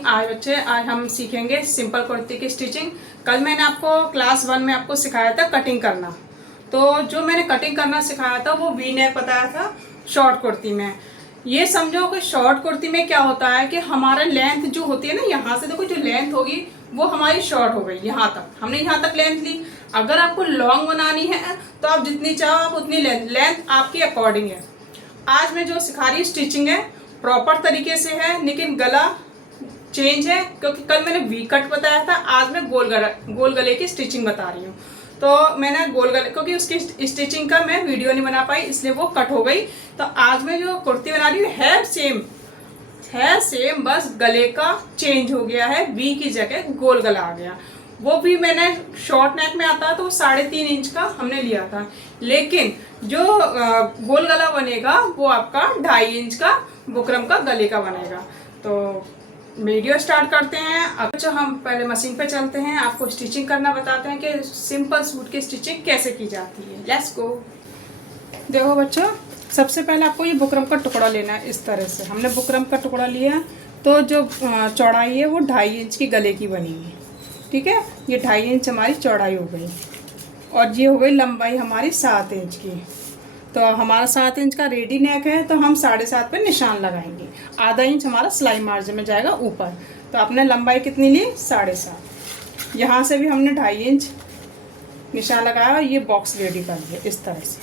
Morning. आज बच्चे, आज हम सीखेंगे सिंपल कुर्ती की स्टिचिंग। कल मैंने आपको क्लास 1 में आपको सिखाया था कटिंग करना। तो जो मैंने कटिंग करना सिखाया था वो वी नेक बताया था शॉर्ट कुर्ती में। ये समझो कि शॉर्ट कुर्ती में क्या होता है कि हमारा लेंथ जो होती है ना, यहाँ से देखो जो लेंथ होगी वो हमारी शॉर्ट हो गई। यहाँ तक हमने यहाँ तक लेंथ ली। अगर आपको लॉन्ग बनानी है तो आप जितनी चाहो आप उतनी लेंथ आपकी अकॉर्डिंग है। आज मैं जो सिखा रही स्टिचिंग है प्रॉपर तरीके से है, लेकिन गला चेंज है क्योंकि कल मैंने वी कट बताया था, आज मैं गोल गले की स्टिचिंग बता रही हूँ। तो मैंने गोल गले, क्योंकि उसकी स्टिचिंग का मैं वीडियो नहीं बना पाई इसलिए वो कट हो गई। तो आज मैं जो कुर्ती बना रही हूँ है सेम, बस गले का चेंज हो गया है, वी की जगह गोल गला आ गया। वो भी मैंने शॉर्ट नेक में आता तो 3.5 इंच का हमने लिया था, लेकिन जो गोल गला बनेगा वो आपका 2.5 इंच का बुकरम का गले का बनेगा। तो वीडियो स्टार्ट करते हैं। अब जो हम पहले मशीन पे चलते हैं, आपको स्टिचिंग करना बताते हैं कि सिंपल सूट की स्टिचिंग कैसे की जाती है। Let's go. देखो बच्चों, सबसे पहले आपको ये बुकरम का टुकड़ा लेना है। इस तरह से हमने बुकरम का टुकड़ा लिया, तो जो चौड़ाई है वो 2.5 इंच की गले की बनेगी। ठीक है, ये 2.5 इंच हमारी चौड़ाई हो गई और ये हो गई लंबाई हमारी 7 इंच की। तो हमारा 7 इंच का रेडी नेक है, तो हम 7.5 पे निशान लगाएंगे। आधा इंच हमारा सिलाई मार्जिन में जाएगा ऊपर। तो आपने लंबाई कितनी ली? 7.5। यहाँ से भी हमने 2.5 इंच निशान लगाया और ये बॉक्स रेडी कर दिया इस तरह से।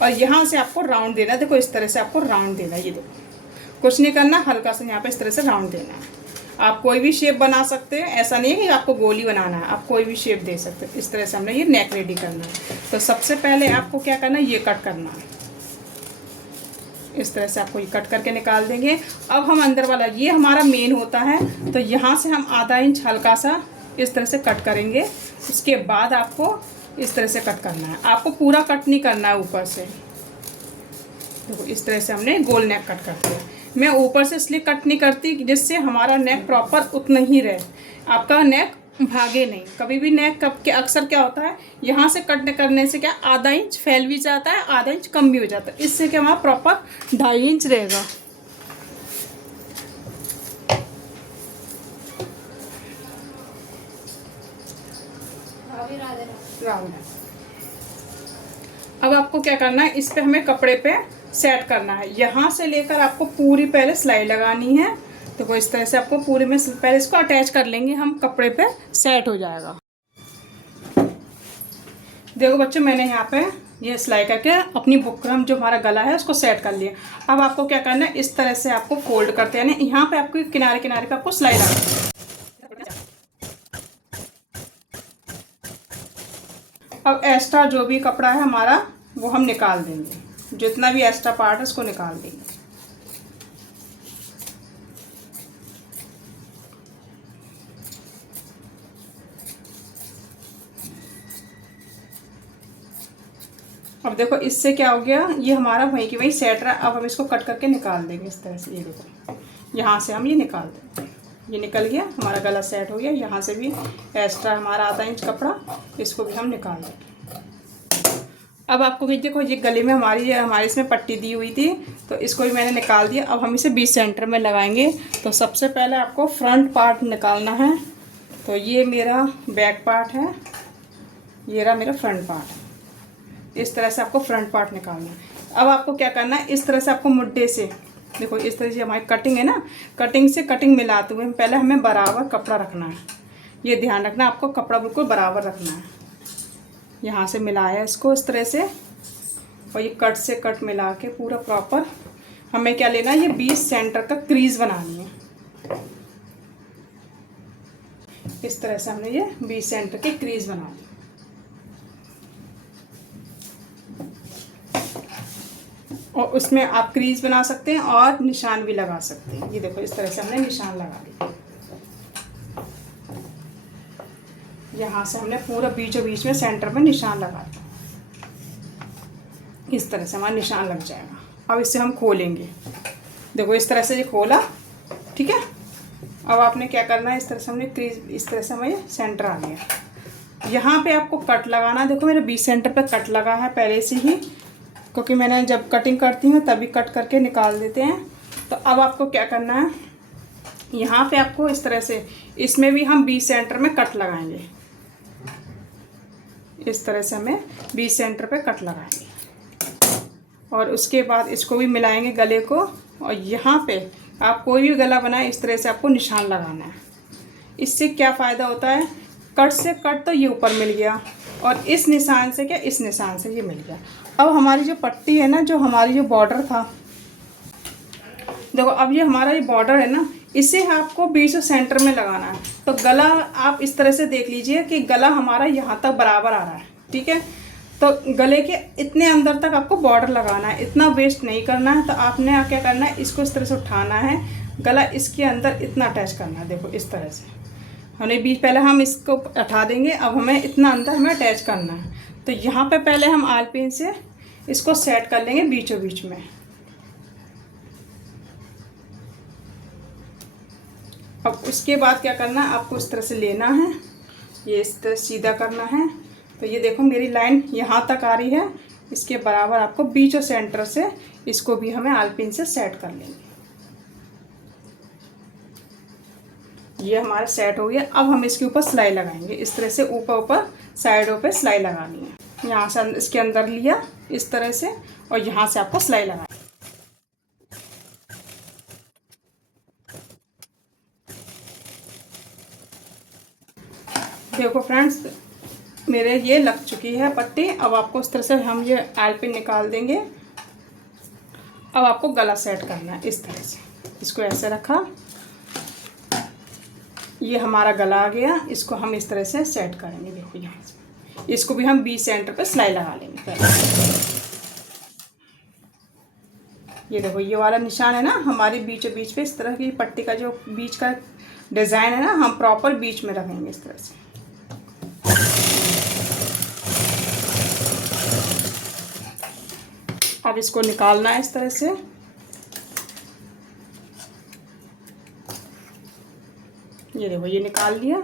और यहाँ से आपको राउंड देना है। देखो इस तरह से आपको राउंड देना है। ये देखो, कुछ नहीं करना, हल्का सा यहाँ पे इस तरह से राउंड देना है। आप कोई भी शेप बना सकते हैं, ऐसा नहीं है कि आपको गोली बनाना है, आप कोई भी शेप दे सकते हैं। इस तरह से हमने ये नेक रेडी करना है। तो सबसे पहले आपको क्या करना है, ये कट करना है। इस तरह से आपको ये कट करके निकाल देंगे। अब हम अंदर वाला, ये हमारा मेन होता है, तो यहाँ से हम आधा इंच हल्का सा इस तरह से कट करेंगे। उसके बाद आपको इस तरह से कट करना है। आपको पूरा कट नहीं करना है ऊपर से। देखो इस तरह से हमने गोल नेक कट करते हैं। मैं ऊपर से इसलिए कट नहीं करती जिससे हमारा नेक प्रॉपर उतना ही रहे, आपका नेक भागे नहीं। कभी भी नेक कब के अक्सर क्या होता है, यहाँ से कट करने से क्या आधा इंच फैल भी जाता है, आधा इंच कम भी हो जाता है। इससे क्या हमारा प्रॉपर 2.5 इंच रहेगा। अब आपको क्या करना है, इस पे हमें कपड़े पे सेट करना है। यहाँ से लेकर आपको पूरी पहले सिलाई लगानी है। तो वो इस तरह से आपको पूरी में पहले इसको अटैच कर लेंगे हम, कपड़े पे सेट हो जाएगा। देखो बच्चों, मैंने यहाँ पे ये सिलाई करके अपनी बुकरम जो हमारा गला है उसको सेट कर लिया। अब आपको क्या करना है, इस तरह से आपको फोल्ड करते हैं, यानी यहाँ पे आपको किनारे किनारे पे आपको सिलाई लगानी है। अब एक्स्ट्रा जो भी कपड़ा है हमारा वो हम निकाल देंगे, जितना भी एक्स्ट्रा पार्ट है उसको निकाल देंगे। अब देखो इससे क्या हो गया, ये हमारा वहीं की वहीं सेट रहा। अब हम इसको कट करके निकाल देंगे इस तरह से। ये देखो यहाँ से हम ये निकाल देंगे, ये निकल गया, हमारा गला सेट हो गया। यहाँ से भी एक्स्ट्रा हमारा आधा इंच कपड़ा, इसको भी हम निकाल देंगे। अब आपको भी देखो, ये गले में हमारी इसमें पट्टी दी हुई थी, तो इसको भी मैंने निकाल दिया। अब हम इसे बीच सेंटर में लगाएंगे। तो सबसे पहले आपको फ्रंट पार्ट निकालना है। तो ये मेरा बैक पार्ट है, ये रहा मेरा फ्रंट पार्ट। इस तरह से आपको फ्रंट पार्ट निकालना है। अब आपको क्या करना है, इस तरह से आपको मुड्ढे से, देखो इस तरह से हमारी कटिंग है ना, कटिंग से कटिंग मिलाते हुए पहले हमें बराबर कपड़ा रखना है। ये ध्यान रखना, आपको कपड़ा बिल्कुल बराबर रखना है। यहाँ से मिलाया इसको इस तरह से, और ये कट से कट मिला के पूरा प्रॉपर हमें क्या लेना है, ये 20 सेंटर का क्रीज बनानी है। इस तरह से हमने ये 20 सेंटर की क्रीज बनानी है। और उसमें आप क्रीज बना सकते हैं और निशान भी लगा सकते हैं। ये देखो इस तरह से हमने निशान लगा दिया। यहाँ से हमने पूरा बीचों बीच में सेंटर में निशान लगा दिया। इस तरह से हमारा निशान लग जाएगा। अब इसे हम खोलेंगे। देखो इस तरह से ये खोला, ठीक है। अब आपने क्या करना है, इस तरह से हमने क्रीज, इस तरह से हमें सेंटर आ गया। यहाँ पे आपको कट लगाना। देखो मेरे 20 सेंटर पे कट लगा है पहले से ही, क्योंकि मैंने जब कटिंग करती हूँ तभी कट करके निकाल देते हैं। तो अब आपको क्या करना है, यहाँ पे आपको इस तरह से, इसमें भी हम 20 सेंटर में कट लगाएंगे। इस तरह से हमें 20 सेंटर पे कट लगाएंगे और उसके बाद इसको भी मिलाएंगे गले को। और यहाँ पे आप कोई भी गला बनाए इस तरह से आपको निशान लगाना है। इससे क्या फ़ायदा होता है, कट से कट तो ये ऊपर मिल गया और इस निशान से क्या, इस निशान से ये मिल गया। अब हमारी जो पट्टी है ना, जो हमारी जो बॉर्डर था, देखो अब ये हमारा ये बॉर्डर है ना, इसे आपको 20 सेंटर में लगाना है। तो गला आप इस तरह से देख लीजिए कि गला हमारा यहाँ तक बराबर आ रहा है, ठीक है। तो गले के इतने अंदर तक आपको बॉर्डर लगाना है, इतना वेस्ट नहीं करना है। तो आपने क्या करना है, इसको इस तरह से उठाना है, गला इसके अंदर इतना अटैच करना है। देखो इस तरह से हमने बीच, पहले हम इसको उठा देंगे, अब हमें इतना अंदर हमें अटैच करना है। तो यहाँ पे पहले हम आलपिन से इसको सेट कर लेंगे बीचों बीच में। अब उसके बाद क्या करना है, आपको इस तरह से लेना है, ये इस तरह सीधा करना है। तो ये देखो मेरी लाइन यहाँ तक आ रही है, इसके बराबर आपको बीचों सेंटर से इसको भी हमें आलपिन से सेट कर लेंगे। ये हमारा सेट हो गया। अब हम इसके ऊपर सिलाई लगाएंगे, इस तरह से ऊपर ऊपर साइडों पे सिलाई लगानी है। यहाँ से इसके अंदर लिया इस तरह से और यहाँ से आपको सिलाई लगानी। देखो फ्रेंड्स, मेरे ये लग चुकी है पट्टी। अब आपको इस तरह से हम ये आलपिन निकाल देंगे। अब आपको गला सेट करना है इस तरह से, इसको ऐसे रखा, ये हमारा गला आ गया। इसको हम इस तरह से सेट करेंगे। देखो यहाँ से इसको भी हम 20 सेंटर पे सिलाई लगा लेंगे पहले। ये देखो ये वाला निशान है ना हमारे बीचों बीच पे, इस तरह की पट्टी का जो बीच का डिज़ाइन है ना, हम प्रॉपर बीच में रखेंगे इस तरह से। अब इसको निकालना है इस तरह से। ये देखो ये निकाल लिया।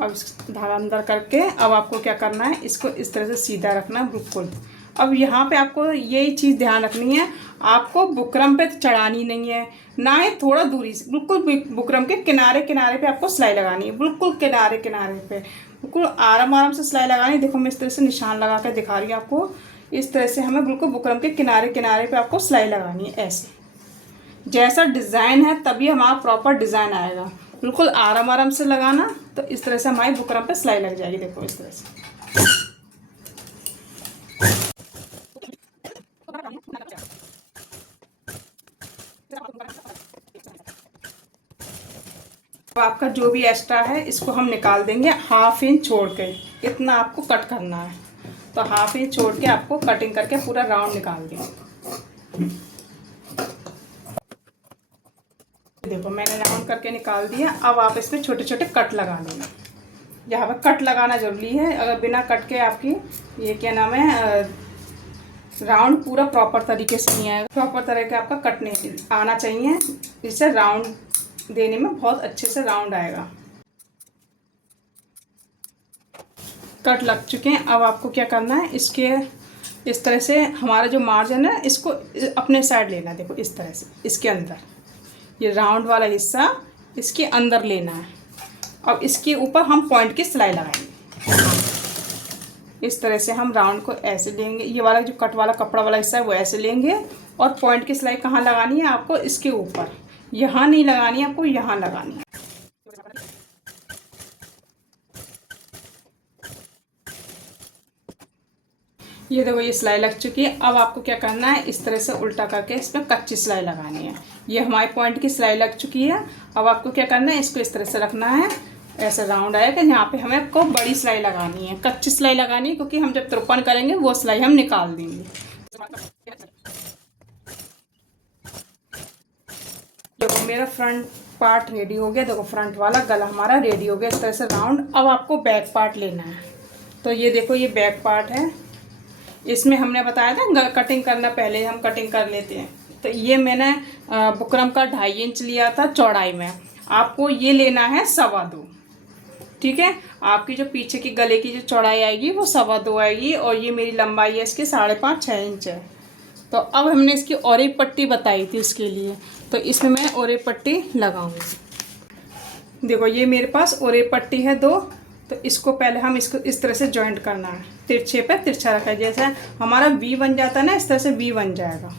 अब इस धागा अंदर करके अब आपको क्या करना है, इसको इस तरह से सीधा रखना है बिल्कुल। अब यहाँ पे आपको यही चीज़ ध्यान रखनी है, आपको बुकरम पे चढ़ानी नहीं है, ना ही थोड़ा दूरी से, बिल्कुल बुकरम के किनारे किनारे पे आपको सिलाई लगानी है। बिल्कुल किनारे किनारे पे बिल्कुल आराम आराम से सिलाई लगानी है। देखो मैं इस तरह से निशान लगा कर दिखा रही हूँ आपको। इस तरह से हमें बिल्कुल बुकरम के किनारे किनारे पे आपको सिलाई लगानी है। ऐसे जैसा डिज़ाइन है तभी हमारा प्रॉपर डिज़ाइन आएगा। बिल्कुल आराम आराम से लगाना, तो इस तरह से हमारी बुकरम पे सिलाई लग जाएगी। देखो इस तरह से। अब आपका जो भी एक्स्ट्रा है इसको हम निकाल देंगे। 1/2 इंच छोड़ के इतना आपको कट करना है। तो 1/2 इंच छोड़ के आपको कटिंग करके पूरा राउंड निकाल देंगे। देखो मैंने राउंड करके निकाल दिया। अब आप इसमें छोटे छोटे कट लगा लेंगे। यहाँ पर कट लगाना जरूरी है, अगर बिना कट के आपकी ये क्या नाम है राउंड पूरा प्रॉपर तरीके से नहीं आएगा। प्रॉपर तरह का आपका कट नहीं आना चाहिए, इससे राउंड देने में बहुत अच्छे से राउंड आएगा। कट लग चुके हैं। अब आपको क्या करना है, इसके इस तरह से हमारा जो मार्जिन है इसको अपने साइड लेना है। देखो इस तरह से इसके अंदर ये राउंड वाला हिस्सा इसके अंदर लेना है। अब इसके ऊपर हम पॉइंट की सिलाई लगाएंगे। इस तरह से हम राउंड को ऐसे लेंगे, ये वाला जो कट वाला कपड़ा वाला हिस्सा है वो ऐसे लेंगे। और पॉइंट की सिलाई कहाँ लगानी है आपको, इसके ऊपर, यहाँ नहीं लगानी है आपको, यहाँ लगानी है। ये देखो ये सिलाई लग चुकी है। अब आपको क्या करना है, इस तरह से उल्टा करके इसमें कच्ची सिलाई लगानी है। ये हमारे पॉइंट की सिलाई लग चुकी है। अब आपको क्या करना है, इसको इस तरह से रखना है, ऐसा राउंड आएगा। यहाँ पे हमें आपको बड़ी सिलाई लगानी है, कच्ची सिलाई लगानी है, क्योंकि हम जब तिरपन करेंगे वो सिलाई हम निकाल देंगे। देखो मेरा फ्रंट पार्ट रेडी हो गया। देखो फ्रंट वाला गला हमारा रेडी हो गया इस तरह से राउंड। अब आपको बैक पार्ट लेना है। तो ये देखो ये बैक पार्ट है, इसमें हमने बताया था कटिंग करना, पहले हम कटिंग कर लेते हैं। तो ये मैंने बुकरम का 2.5 इंच लिया था चौड़ाई में, आपको ये लेना है 2.25। ठीक है, आपकी जो पीछे की गले की जो चौड़ाई आएगी वो 2.25 आएगी, और ये मेरी लंबाई है इसकी 5.5-6 इंच है। तो अब हमने इसकी और एक पट्टी बताई थी उसके लिए, तो इसमें मैं और एक पट्टी लगाऊंगी। देखो ये मेरे पास और एक पट्टी है 2, तो इसको पहले हम इसको इस तरह से जॉइंट करना है, तिरछे पे तिरछा रखा है, जैसे हमारा वी बन जाता है ना, इस तरह से वी बन जाएगा।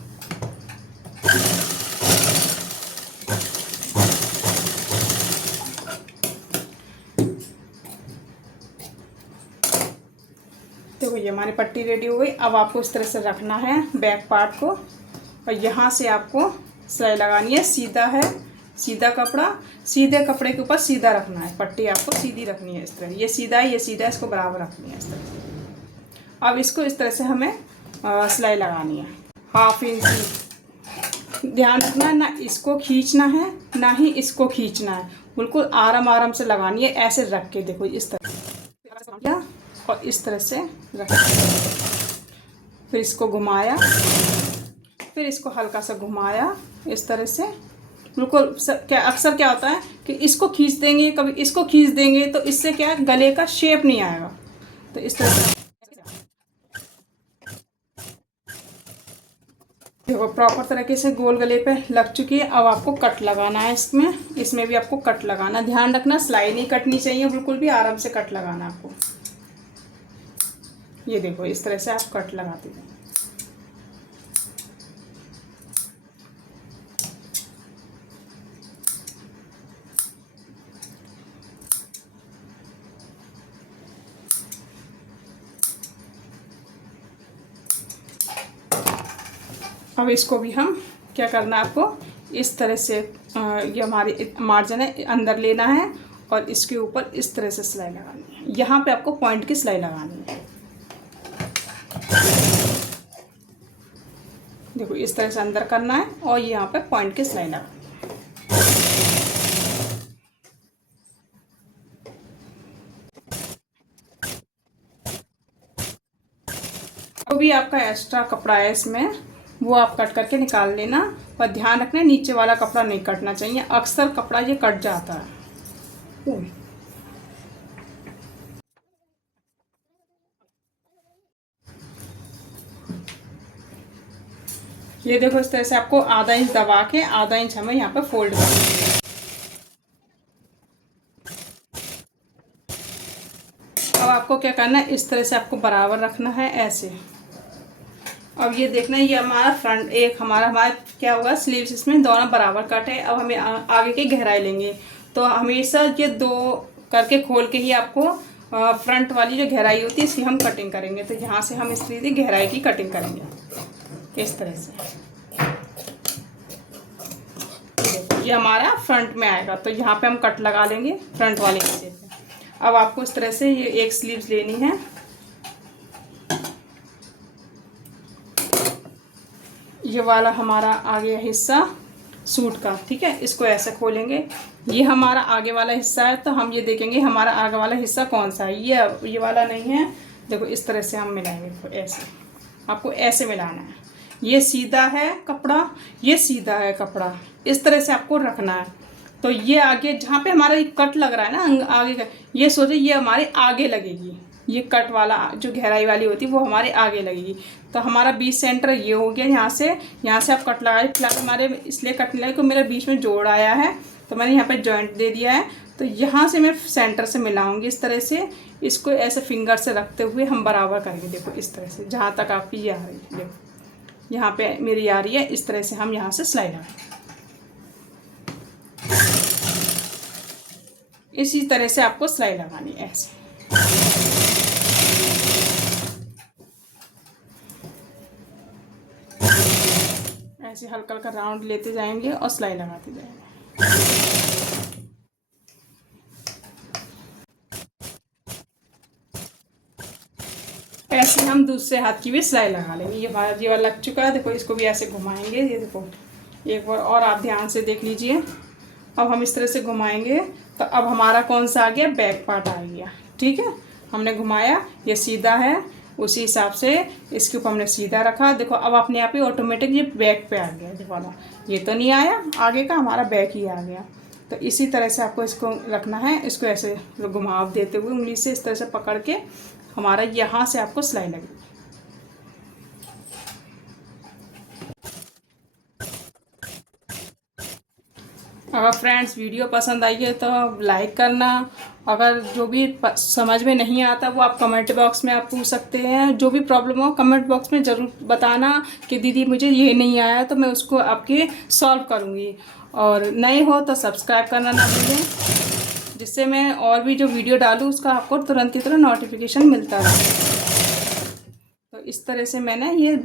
देखो ये हमारी पट्टी रेडी हो गई। अब आपको इस तरह से रखना है बैक पार्ट को, और यहाँ से आपको सिलाई लगानी है। सीधा है, सीधा कपड़ा, सीधे कपड़े के ऊपर सीधा रखना है, पट्टी आपको सीधी रखनी है इस तरह। ये सीधा है, ये सीधा है, इसको बराबर रखनी है इस तरह। अब इसको इस तरह से हमें सिलाई लगानी है 1/2 इंच। ध्यान रखना, ना इसको खींचना है ना ही इसको खींचना है, बिल्कुल आराम आराम से लगानी है, ऐसे रख के। देखो इस तरह, और इस तरह से रख, फिर इसको घुमाया, फिर इसको हल्का सा घुमाया इस तरह से। बिल्कुल क्या अक्सर क्या होता है कि इसको खींच देंगे, कभी इसको खींच देंगे, तो इससे क्या है, गले का शेप नहीं आएगा। तो इस तरह से देखो प्रॉपर तरीके से गोल गले पे लग चुकी है। अब आपको कट लगाना है इसमें भी आपको कट लगाना। ध्यान रखना सिलाई नहीं कटनी चाहिए, बिल्कुल भी आराम से कट लगाना आपको। ये देखो इस तरह से आप कट लगाते जाओ। अब इसको भी हम क्या करना है, आपको इस तरह से ये हमारी मार्जिन है अंदर लेना है, और इसके ऊपर इस तरह से सिलाई लगानी है। यहाँ पे आपको पॉइंट की सिलाई लगानी है। देखो इस तरह से अंदर करना है, और यहाँ पे पॉइंट की सिलाई लगानी है। जो भी आपका एक्स्ट्रा कपड़ा है इसमें, वो आप कट करके निकाल लेना। पर ध्यान रखना नीचे वाला कपड़ा नहीं कटना चाहिए, अक्सर कपड़ा ये कट जाता है। ये देखो इस तरह से आपको आधा इंच दबा के आधा इंच हमें यहाँ पे फोल्ड करना है। अब आपको क्या करना है, इस तरह से आपको बराबर रखना है ऐसे। अब ये देखना है, ये हमारा फ्रंट एक हमारा क्या होगा, स्लीव्स इसमें दोनों बराबर कट है। अब हमें आगे की गहराई लेंगे, तो हमेशा ये 2 करके खोल के ही आपको फ्रंट वाली जो गहराई होती है इसकी हम कटिंग करेंगे। तो यहाँ से हम इस तरह से गहराई की कटिंग करेंगे इस तरह से। ये हमारा फ्रंट में आएगा, तो यहाँ पे हम कट लगा लेंगे फ्रंट वाले हिस्से पे। अब आपको इस तरह से ये एक स्लीव्स लेनी है। ये वाला हमारा आगे हिस्सा सूट का, ठीक है, इसको ऐसे खोलेंगे। ये हमारा आगे वाला हिस्सा है, तो हम ये देखेंगे हमारा आगे वाला हिस्सा कौन सा है। ये वाला नहीं है। देखो इस तरह से हम मिलाएंगे, तो ऐसे आपको ऐसे मिलाना है। ये सीधा है कपड़ा, ये सीधा है कपड़ा, इस तरह से आपको रखना है। तो ये आगे जहाँ पे हमारा कट लग रहा है ना आगे का, ये सोचे ये हमारे आगे लगेगी। ये कट वाला जो गहराई वाली होती है वो हमारे आगे लगेगी। तो हमारा बीच सेंटर ये हो गया। यहाँ से आप कट लगाए। फिलहाल हमारे इसलिए कट नहीं लगे क्योंकि मेरे बीच में जोड़ आया है, तो मैंने यहाँ पे जॉइंट दे दिया है। तो यहाँ से मैं सेंटर से मिलाऊंगी इस तरह से। इसको ऐसे फिंगर से रखते हुए हम बराबर करेंगे। देखो इस तरह से जहाँ तक आपकी ये आ रही है, देखो यहाँ पे मेरी आ रही है, इस तरह से हम यहाँ से सिलाई लगाएंगे। इसी तरह से आपको सिलाई लगानी है ऐसे। ऐसे हल्का हल्का राउंड लेते जाएंगे और सिलाई लगाते जाएंगे। ऐसे हम दूसरे हाथ की भी सिलाई लगा लेंगे। ये हमारा जीवा लग चुका है। देखो इसको भी ऐसे घुमाएंगे। ये देखो एक बार और आप ध्यान से देख लीजिए। अब हम इस तरह से घुमाएंगे, तो अब हमारा कौन सा आ गया, बैक पार्ट आ गया। ठीक है, हमने घुमाया, ये सीधा है, उसी हिसाब से इसके ऊपर हमने सीधा रखा। देखो अब अपने आप ही ऑटोमेटिक ये बैक पे आ गया। देखो वाला ये तो नहीं आया आगे का, हमारा बैक ही आ गया। तो इसी तरह से आपको इसको रखना है। इसको ऐसे घुमाव देते हुए उंगली से इस तरह से पकड़ के हमारा यहाँ से आपको सिलाई लगेगी। अगर फ्रेंड्स वीडियो पसंद आई है तो लाइक करना। अगर जो भी समझ में नहीं आता वो आप कमेंट बॉक्स में आप पूछ सकते हैं। जो भी प्रॉब्लम हो कमेंट बॉक्स में ज़रूर बताना कि दीदी मुझे ये नहीं आया, तो मैं उसको आपके सॉल्व करूँगी। और नए हो तो सब्सक्राइब करना ना भूलें, जिससे मैं और भी जो वीडियो डालूँ उसका आपको तुरंत की तुरंत नोटिफिकेशन मिलता रहे। तो इस तरह से मैंने ये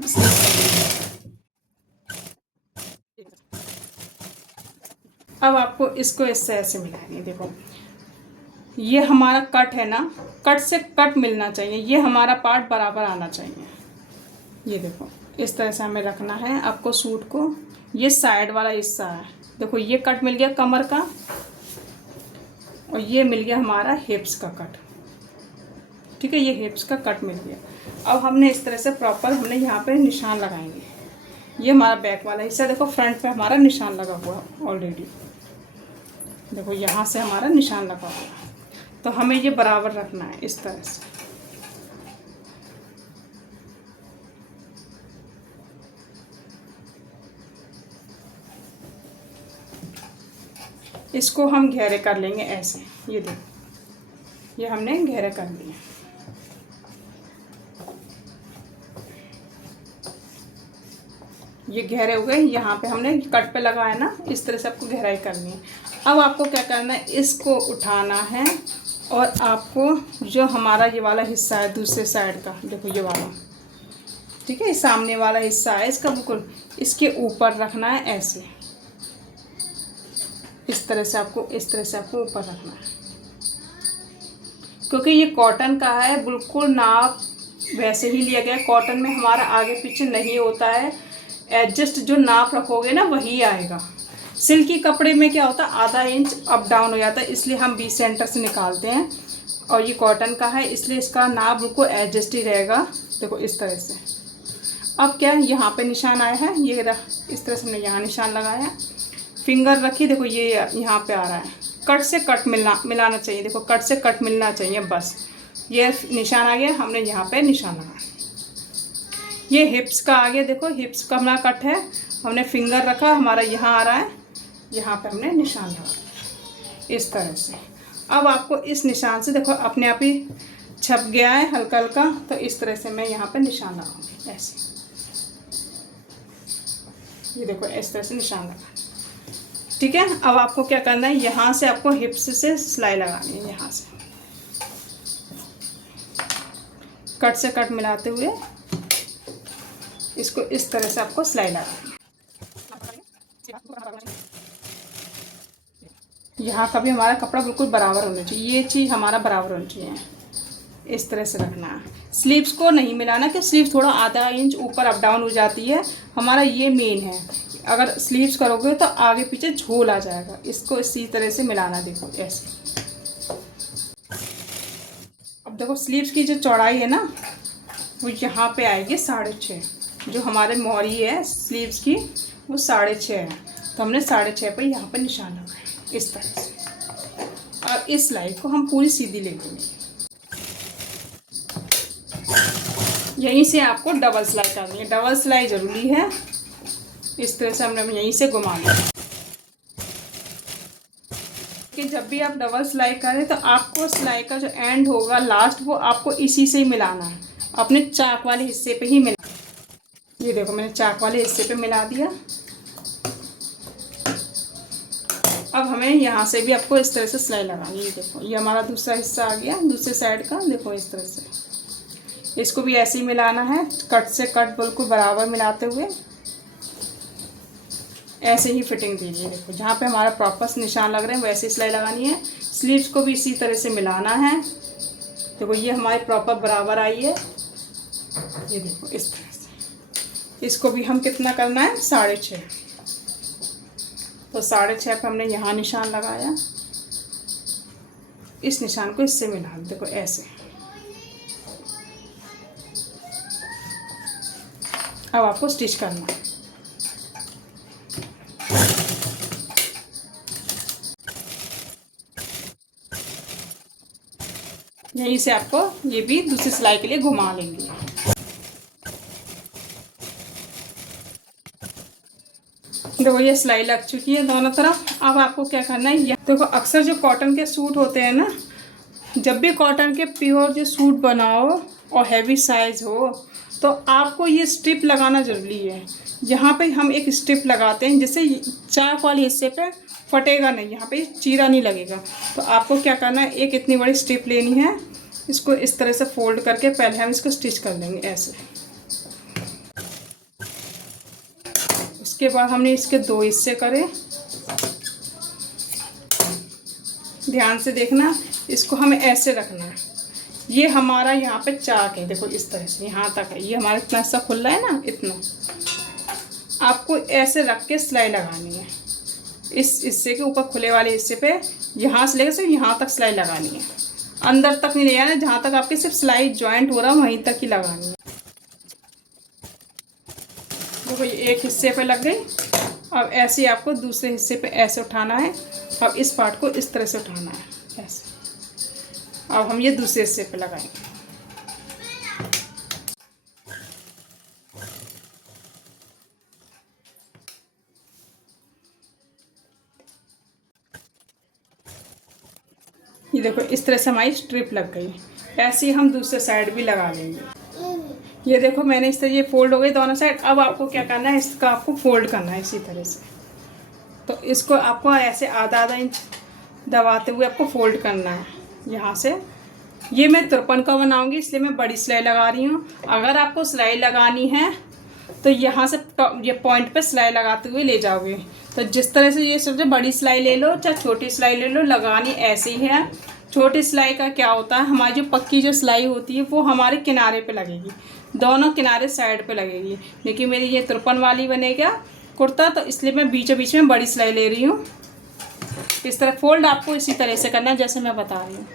अब आपको इसको इससे ऐसे मिलाएंगे। देखो ये हमारा कट है ना, कट से कट मिलना चाहिए, ये हमारा पार्ट बराबर आना चाहिए। ये देखो इस तरह से हमें रखना है आपको सूट को। ये साइड वाला हिस्सा है, देखो ये कट मिल गया कमर का, और ये मिल गया हमारा हिप्स का कट। ठीक है, ये हिप्स का कट मिल गया। अब हमने इस तरह से प्रॉपर हमने यहाँ पे निशान लगाएंगे। ये हमारा बैक वाला हिस्सा, देखो फ्रंट पे हमारा निशान लगा हुआ ऑलरेडी। देखो यहाँ से हमारा निशान लगा हुआ है, तो हमें ये बराबर रखना है इस तरह से। इसको हम घेरे कर लेंगे ऐसे। ये देखो ये हमने घेरे कर लिए। ये घेरे हो गए, यहाँ पे हमने कट पे लगाया ना, इस तरह से आपको गहराई करनी है। अब आपको क्या करना है, इसको उठाना है और आपको जो हमारा ये वाला हिस्सा है दूसरे साइड का, देखो ये वाला, ठीक है, सामने वाला हिस्सा है इसका, बिल्कुल इसके ऊपर रखना है ऐसे। इस तरह से आपको ऊपर रखना है, क्योंकि ये कॉटन का है, बिल्कुल नाप वैसे ही लिया गया है। कॉटन में हमारा आगे पीछे नहीं होता है, एडजस्ट जो नाप रखोगे ना वही आएगा। सिल्की कपड़े में क्या होता है, आधा इंच अप डाउन हो जाता है, इसलिए हम बीच सेंटर से निकालते हैं। और ये कॉटन का है इसलिए इसका नाप बिल्कुल एडजस्ट ही रहेगा। देखो इस तरह से। अब क्या यहाँ पे निशान आया है, ये इस तरह से हमने यहाँ निशान लगाया, फिंगर रखी, देखो ये यहाँ पे आ रहा है। कट से कट मिलाना चाहिए, देखो कट से कट मिलना चाहिए, बस ये निशान आ गया, हमने यहाँ पे निशान लगाया। ये हिप्स का आ गया, देखो हिप्स का हमारा कट है, हमने फिंगर रखा, हमारा यहाँ आ रहा है, यहाँ पे हमने निशान लगाया इस तरह से। अब आपको इस निशान से देखो अपने आप ही छप गया है हल्का हल्का, तो इस तरह से मैं यहाँ पे निशान लगाऊंगी ऐसे। ये देखो इस तरह से निशान लगा, ठीक है। अब आपको क्या करना है, यहाँ से आपको हिप्स से सिलाई लगानी है, यहाँ से कट से कट मिलाते हुए इसको इस तरह से आपको सिलाई लगानी है। यहाँ का भी हमारा कपड़ा बिल्कुल बराबर होना चाहिए, ये चीज़ हमारा बराबर होनी चाहिए, इस तरह से रखना है। स्लीव्स को नहीं मिलाना कि स्लीव्स थोड़ा आधा इंच ऊपर अप डाउन हो जाती है, हमारा ये मेन है। अगर स्लीव्स करोगे तो आगे पीछे झोल आ जाएगा, इसको इसी तरह से मिलाना, देखो ऐसे। अब देखो स्लीव्स की जो चौड़ाई है ना वो यहाँ पे आएगी 6.5, जो हमारे मोहरी है स्लीव्स की वो 6.5 है, तो हमने 6.5 पे यहाँ पर निशान लगाया इस तरह से। और इस सिलाई को हम पूरी सीधी ले लेंगे, यहीं से आपको डबल सिलाई करनी है, डबल सिलाई ज़रूरी है। इस तरह से हमने यहीं से घुमा लिया कि जब भी आप डबल सिलाई करें तो आपको सिलाई का जो एंड होगा लास्ट, वो आपको इसी से ही मिलाना है, अपने चाक वाले हिस्से पे ही मिला। ये देखो मैंने चाक वाले हिस्से पे मिला दिया। अब हमें यहाँ से भी आपको इस तरह से सिलाई लगानी है। देखो ये हमारा दूसरा हिस्सा आ गया दूसरे साइड का, देखो इस तरह से इसको भी ऐसे ही मिलाना है, कट से कट बिल्कुल बराबर मिलाते हुए ऐसे ही फिटिंग दीजिए। देखो जहाँ पे हमारा प्रॉपर निशान लग रहे हैं वैसे सिलाई लगानी है। स्लीव्स को भी इसी तरह से मिलाना है। देखो ये हमारी प्रॉपर बराबर आई है, ये देखो इस तरह से। इसको भी हम कितना करना है, 6.5, तो 6.5 पे हमने यहाँ निशान लगाया, इस निशान को इससे मिला, देखो ऐसे। अब आपको स्टिच करना है। यहीं से आपको ये भी दूसरी सिलाई के लिए घुमा लेंगे। देखो ये सिलाई लग चुकी है दोनों तरफ। अब आपको क्या करना है, देखो अक्सर जो कॉटन के सूट होते हैं ना, जब भी कॉटन के प्योर जो सूट बनाओ और हैवी साइज हो तो आपको ये स्ट्रिप लगाना ज़रूरी है। यहाँ पे हम एक स्ट्रिप लगाते हैं जिससे चाक वाले हिस्से पे फटेगा नहीं, यहाँ पे चीरा नहीं लगेगा। तो आपको क्या करना है, एक इतनी बड़ी स्ट्रिप लेनी है, इसको इस तरह से फोल्ड करके पहले हम इसको स्टिच कर लेंगे ऐसे। उसके बाद हमने इसके 2 हिस्से करे, ध्यान से देखना, इसको हमें ऐसे रखना है। ये हमारा यहाँ पे चाक है, देखो इस तरह से यहाँ तक है, ये हमारा इतना सा खुला है ना, इतना आपको ऐसे रख के सिलाई लगानी है। इस हिस्से के ऊपर खुले वाले हिस्से पे यहाँ से लेकर सिर्फ यहाँ तक सिलाई लगानी है, अंदर तक नहीं ले जाना, जहाँ तक आपके सिर्फ सिलाई जॉइंट हो रहा है वहीं तक ही लगानी है। देखो ये एक हिस्से पे लग गई। अब ऐसे ही आपको दूसरे हिस्से पे ऐसे उठाना है। अब इस पार्ट को इस तरह से उठाना है ऐसे। अब हम ये दूसरे हिस्से पे लगाएंगे। ये देखो इस तरह से हमारी स्ट्रिप लग गई। ऐसे ही हम दूसरे साइड भी लगा लेंगे। ये देखो मैंने इस तरह ये फोल्ड हो गई दोनों साइड। अब आपको क्या करना है, इसका आपको फोल्ड करना है इसी तरह से। तो इसको आपको ऐसे आधा इंच दबाते हुए आपको फोल्ड करना है यहाँ से। ये मैं 53 का बनाऊंगी इसलिए मैं बड़ी सिलाई लगा रही हूँ। अगर आपको सिलाई लगानी है तो यहाँ से ये पॉइंट पे सिलाई लगाते हुए ले जाओगे। तो जिस तरह से ये सोचो, बड़ी सिलाई ले लो चाहे छोटी सिलाई ले लो, लगानी ऐसे ही है। छोटी सिलाई का क्या होता है, हमारी जो पक्की जो सिलाई होती है वो हमारे किनारे पे लगेगी, दोनों किनारे साइड पे लगेगी। लेकिन मेरी ये 53 वाली बनेगा कुर्ता, तो इसलिए मैं बीचों बीच में बड़ी सिलाई ले रही हूँ। इस तरह फोल्ड आपको इसी तरह से करना है जैसे मैं बता रही हूँ।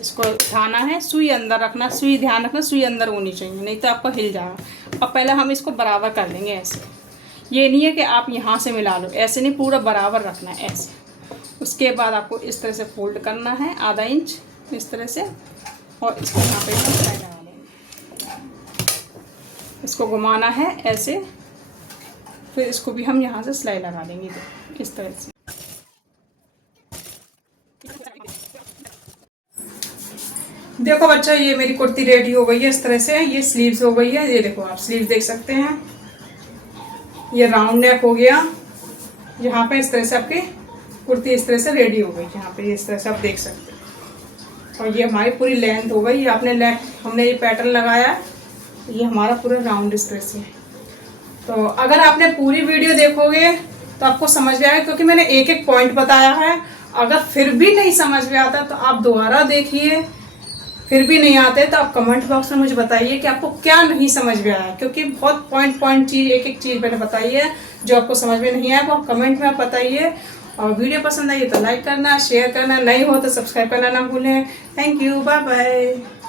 इसको उठाना है, सुई अंदर रखना, सुई ध्यान रखना सुई अंदर होनी चाहिए, नहीं तो आपका हिल जाएगा। अब पहले हम इसको बराबर कर लेंगे ऐसे। ये नहीं है कि आप यहाँ से मिला लो, ऐसे नहीं, पूरा बराबर रखना है ऐसे। उसके बाद आपको इस तरह से फोल्ड करना है आधा इंच इस तरह से, और इसको यहाँ पे सिलाई लगा लेंगे। इसको घुमाना है ऐसे, फिर इसको भी हम यहाँ से सिलाई लगा देंगे तो इस तरह से। देखो बच्चा, ये मेरी कुर्ती रेडी हो गई है इस तरह से। ये स्लीव्स हो गई है, ये देखो आप स्लीव्स देख सकते हैं। ये राउंड नेक हो गया, यहाँ पे इस तरह से आपकी कुर्ती इस तरह से रेडी हो गई। यहाँ पे इस तरह से आप देख सकते हैं। और ये हमारी पूरी लेंथ हो गई। आपने हमने ये पैटर्न लगाया, ये हमारा पूरा राउंड इस तरह से। तो अगर आपने पूरी वीडियो देखोगे तो आपको समझ में आएगा, क्योंकि मैंने एक एक पॉइंट बताया है। अगर फिर भी नहीं समझ में आता तो आप दोबारा देखिए। फिर भी नहीं आते तो आप कमेंट बॉक्स में मुझे बताइए कि आपको क्या नहीं समझ में आया, क्योंकि बहुत पॉइंट चीज़ एक एक चीज़ मैंने बताई है। जो आपको समझ में नहीं आया वो आप कमेंट में आप बताइए। और वीडियो पसंद आई तो लाइक करना, शेयर करना, नहीं हो तो सब्सक्राइब करना ना भूलें। Thank you, bye bye.